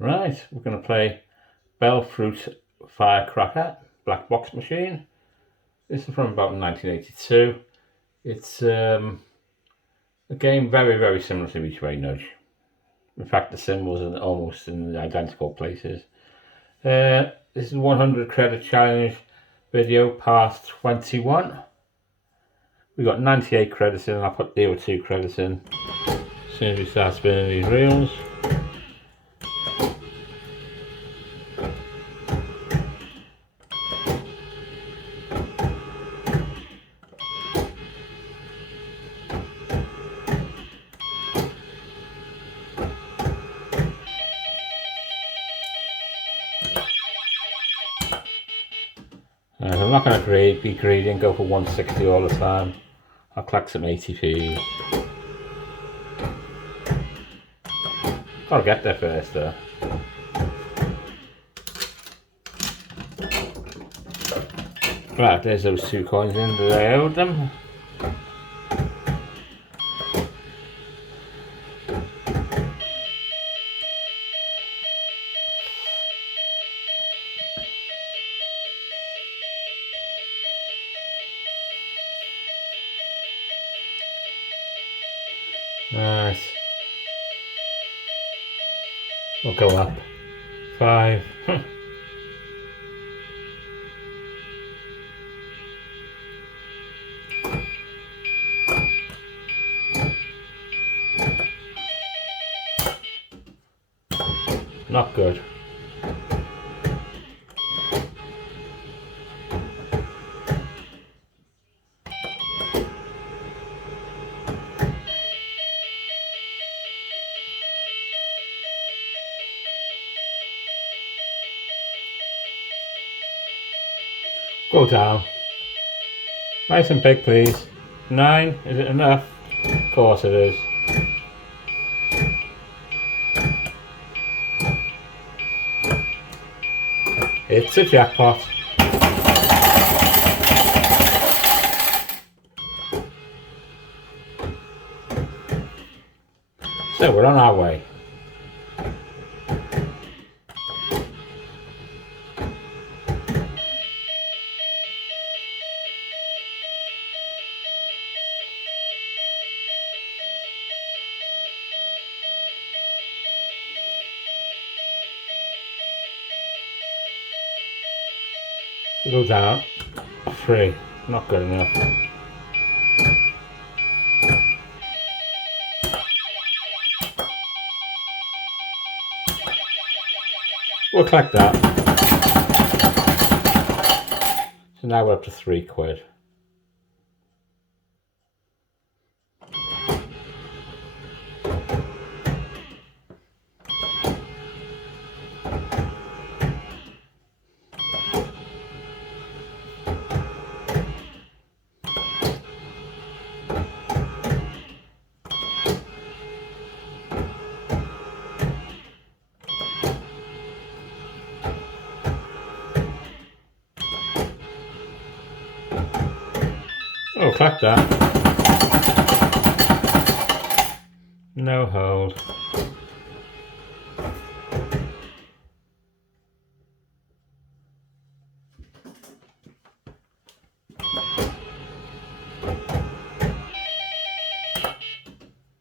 Right, we're going to play Bellfruit Firecracker, black box machine. This is from about 1982. It's a game very similar to Each Way Nudge. In fact, the symbols are almost in identical places. This is 100 credit challenge video part 21. We got 98 credits in, and I put 02 credits in as soon as we start spinning these reels. I'm not going to be greedy and go for 160 all the time. I'll collect some ATPs. Gotta get there first though. Right, there's those 2 coins in that I owed them. Nice. We'll go up. 5. Not good. Go down. Nice and big, please. 9. Is it enough? Of course it is. It's a jackpot. So we're on our way. Go down. 3. Not good enough. We'll collect that. So now we're up to 3 quid. Oh, collect that. No hold.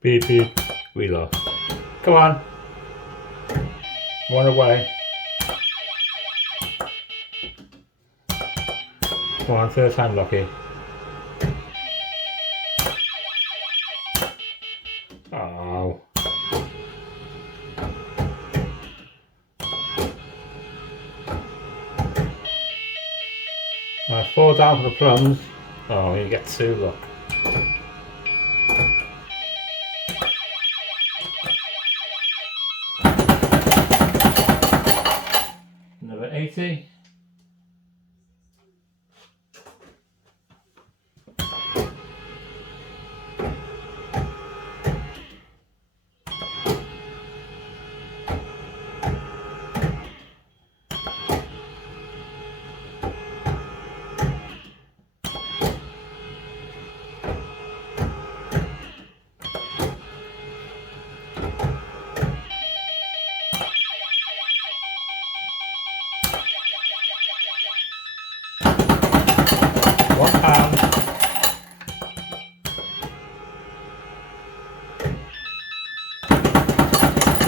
Beep beep. We lost. Come on. 1 away. Come on, 3rd time lucky. Oh. I fall down for the plums. Oh, you get 2, look. Another 80.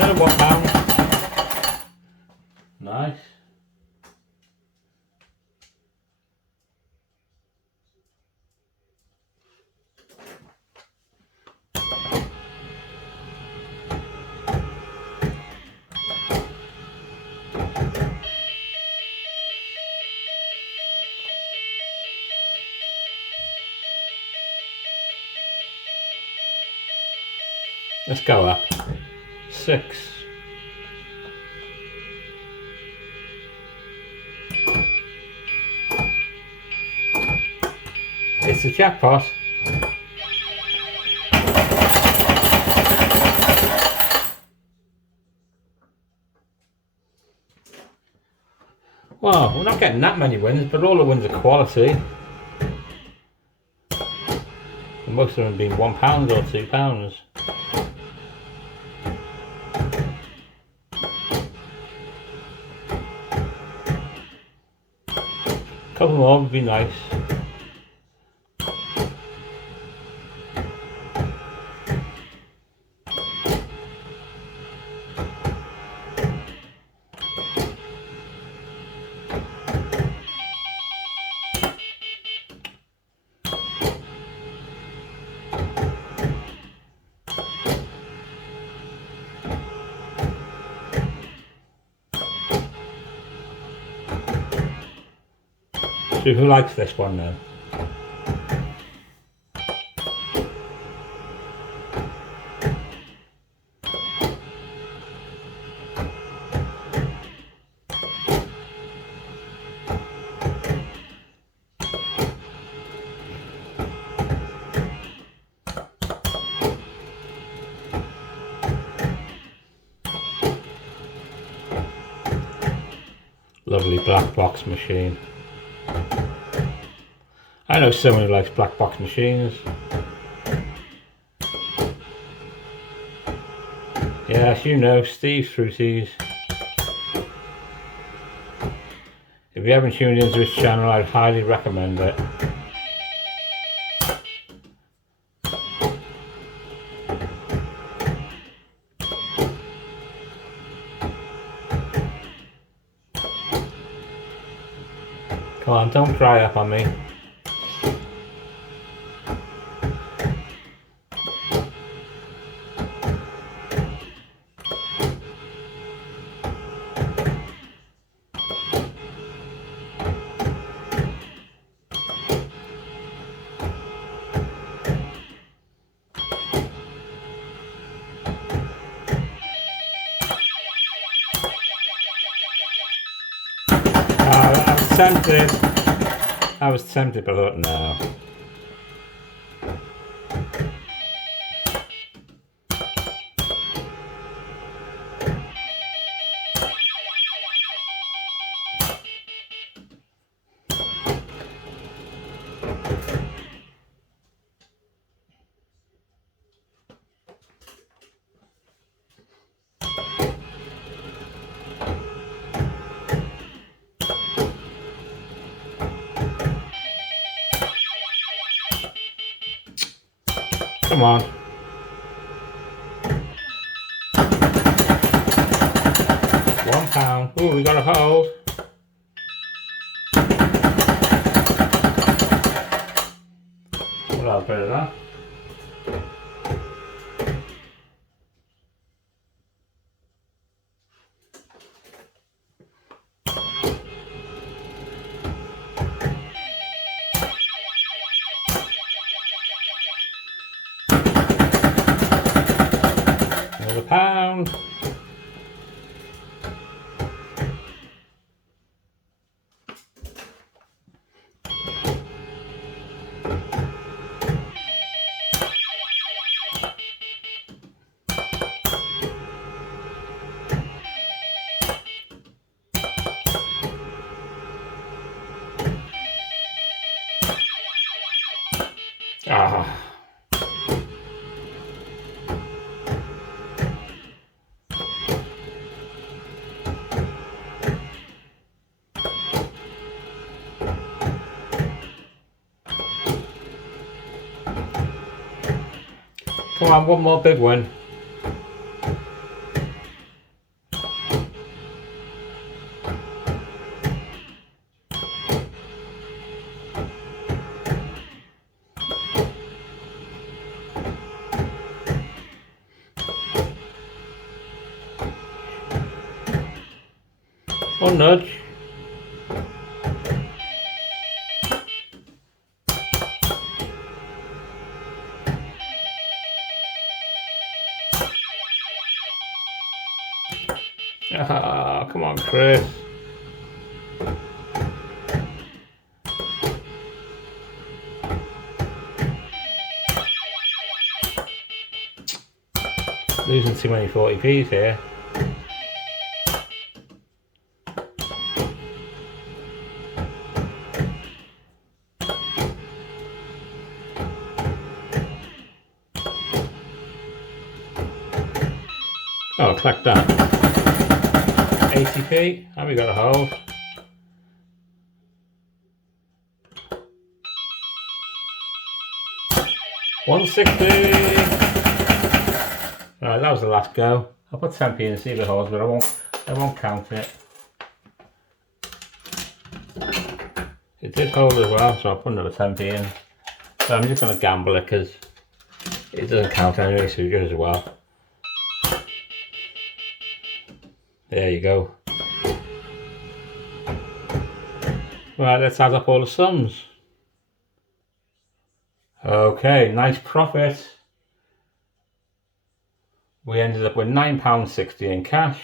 Another £1. Nice. Let's go up. 6. It's a jackpot. Well, we're not getting that many wins, but all the wins are quality. And most of them have been £1 or £2. A couple more would be nice. So who likes this one now? Lovely black box machine. I know someone who likes black box machines. Yes, you know, Steve's Fruities. If you haven't tuned into his channel, I'd highly recommend it. Come on, don't cry up on me. I was tempted, but I thought no. Come on. £1. Ooh, we got a hold. Well, I'll put it on. Another £1. Ah. Come on, one more big one. One nudge. Ah, come on, Chris. Losing too many 40p's here. Oh, collect that. 80p, and we got a hold. $160. Right, that was the last go. I'll put 10p in to see if it holds, but I won't count it. It did hold as well, so I'll put another 10p in. So I'm just going to gamble it because it doesn't count anyway, so you do as well. There you go. Right, let's add up all the sums. Okay, nice profit. We ended up with £9.60 in cash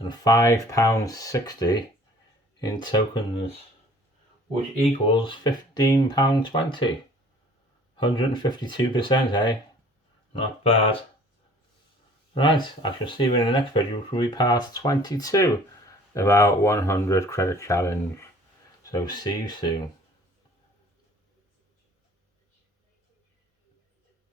and £5.60 in tokens, which equals £15.20. 152%, eh? Not bad. Right, I shall see you in the next video, which will be part 22 of our 100 credit challenge. So see you soon.